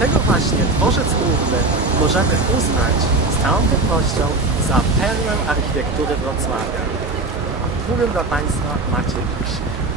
Dlatego właśnie dworzec główny możemy uznać z całą pewnością za perłę architektury Wrocławia. Mówię dla Państwa Maciej Krzyk.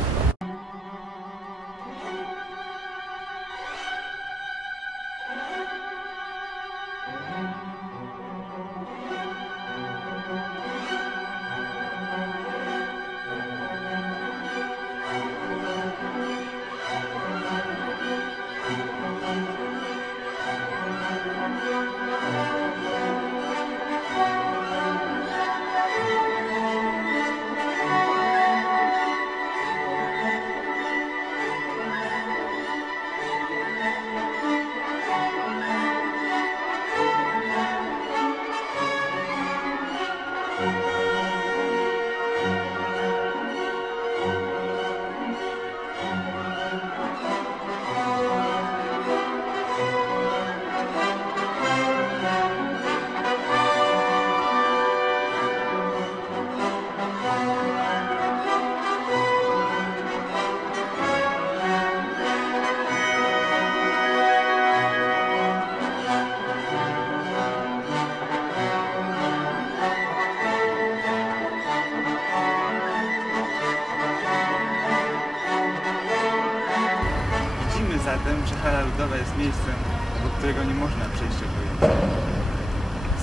Widzimy zatem, że hala ludowa jest miejscem, do którego nie można przejść obojętnie.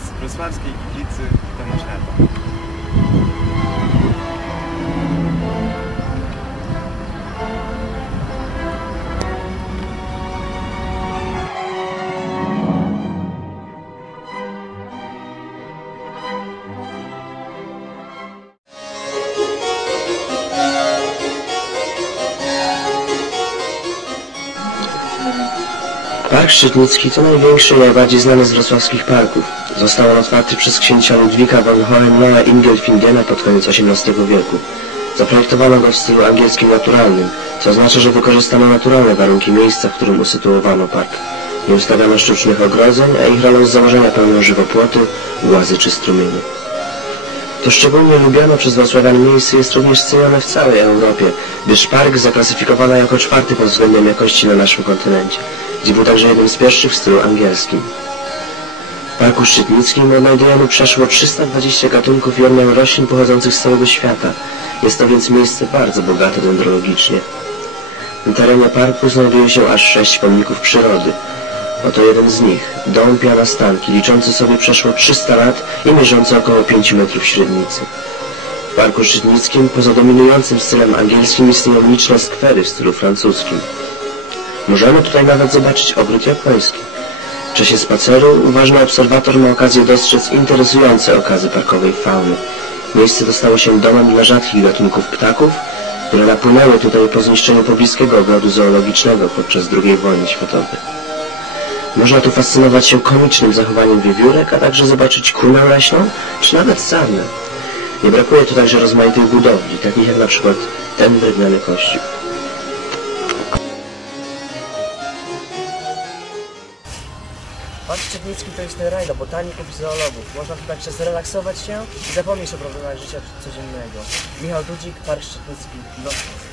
Z wrocławskiej Iglicy Tomasz Rada. Park Szczytnicki to największy i najbardziej znany z wrocławskich parków. Został on otwarty przez księcia Ludwika von Hohenlohe-Ingelfingena pod koniec XVIII wieku. Zaprojektowano go w stylu angielskim naturalnym, co oznacza, że wykorzystano naturalne warunki miejsca, w którym usytuowano park. Nie ustawiano sztucznych ogrodzeń, a ich rolą z założenia pełnią żywopłoty, łazy czy strumienie. To szczególnie lubiane przez wrocławian miejsce jest również cenione w całej Europie, gdyż park zaklasyfikowano jako czwarty pod względem jakości na naszym kontynencie, gdzie był także jednym z pierwszych w stylu angielskim. W Parku Szczytnickim odnajdujemy przeszło 320 gatunków i odmian roślin pochodzących z całego świata. Jest to więc miejsce bardzo bogate dendrologicznie. Na terenie parku znajduje się aż sześć pomników przyrody. Oto jeden z nich, dom Piana Stanki, liczący sobie przeszło 300 lat i mierzący około 5 metrów średnicy. W Parku Szczytnickim, poza dominującym stylem angielskim, istnieją liczne skwery w stylu francuskim. Możemy tutaj nawet zobaczyć ogród japoński. W czasie spaceru uważny obserwator ma okazję dostrzec interesujące okazy parkowej fauny. Miejsce dostało się domem dla rzadkich gatunków ptaków, które napłynęły tutaj po zniszczeniu pobliskiego ogrodu zoologicznego podczas II wojny światowej. Można tu fascynować się komicznym zachowaniem wiewiórek, a także zobaczyć kunę leśną, czy nawet sarnę. Nie brakuje tu także rozmaitych budowli, takich jak na przykład ten drewniany kościół. Park Szczytnicki to jest ten raj dla botaników i zoologów. Można tu także zrelaksować się i zapomnieć o problemach życia codziennego. Michał Dudzik, Park Szczytnicki, Wrocław.